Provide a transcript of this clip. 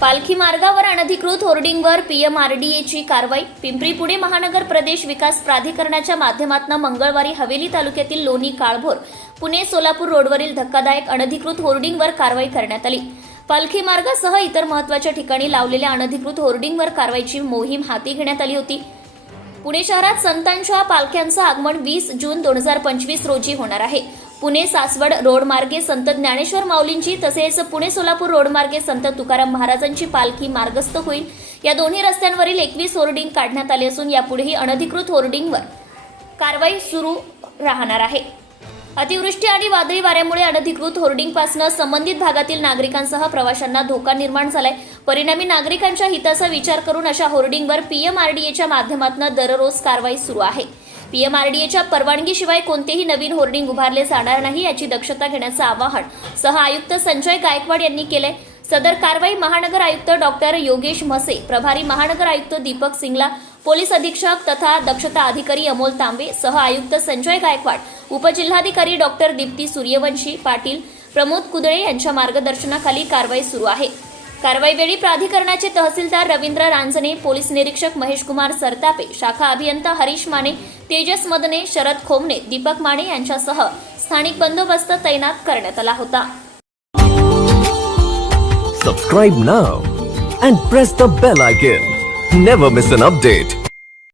पालखी मार्गावर अनधिकृत होर्डिंगवर पीएमआरडीएची कारवाई. पिंपरी पुणे महानगर प्रदेश विकास प्राधिकरणाच्या माध्यमातून मंगळवारी हवेली तालुक्यातील लोणी काळभोर पुणे सोलापूर रोडवरील धक्कादायक अनधिकृत होर्डिंगवर कारवाई करण्यात आली. पालखी मार्गासह इतर महत्त्वाच्या ठिकाणी लावलेल्या अनधिकृत होर्डिंगवर कारवाईची मोहीम हाती घेण्यात आली होती. पुणे शहरात संतांच्या पालख्यांचं आगमन वीस जून दोन हजार पंचवीस रोजी होणार आहे. पुणे सासवड रोड मार्गे संत ज्ञानेश्वर माऊलींची तसेच पुणे सोलापूर रोड मार्गे संत तुकाराम महाराजांची पालखी मार्गस्थ होईल. या दोन्ही रस्त्यांवरील एकवीस होर्डिंग काढण्यात आली असून यापुढेही अनधिकृत होर्डिंगवर कारवाई सुरू राहणार आहे. अतिवृष्टी आणि वादळी वाऱ्यामुळे अनधिकृत होर्डिंगपासनं संबंधित भागातील नागरिकांसह प्रवाशांना धोका निर्माण झालाय. परिणामी नागरिकांच्या हिताचा विचार करून अशा होर्डिंगवर पीएमआरडीएच्या माध्यमातून दररोज कारवाई सुरू आहे. पीएमआरडीएच्या परवानगीशिवाय कोणतेही नवीन होर्डिंग उभारले जाणार नाही याची दक्षता घेण्याचं आवाहन सह आयुक्त संजय गायकवाड यांनी केलंय. सदर कारवाई महानगर आयुक्त डॉक्टर योगेश म्हसे प्रभारी महानगर आयुक्त दीपक सिंगला पोलीस अधीक्षक तथा दक्षता अधिकारी अमोल तांबे सह आयुक्त संजय गायकवाड उपजिल्हाधिकारी डॉक्टर दीप्ती सूर्यवंशी पाटील प्रमोद कुदळे यांच्या मार्गदर्शनाखाली कारवाई सुरू आहे. कारवाईवेळी प्राधिकरणाचे तहसीलदार रवींद्र रांजणे पोलीस निरीक्षक महेश कुमार सरतापे शाखा अभियंता हरीश माने तेजस मदने शरद खोमने दीपक माने यांच्यासह स्थानिक बंदोबस्त तैनात करण्यात आला होता. Subscribe now and press the bell icon never miss an update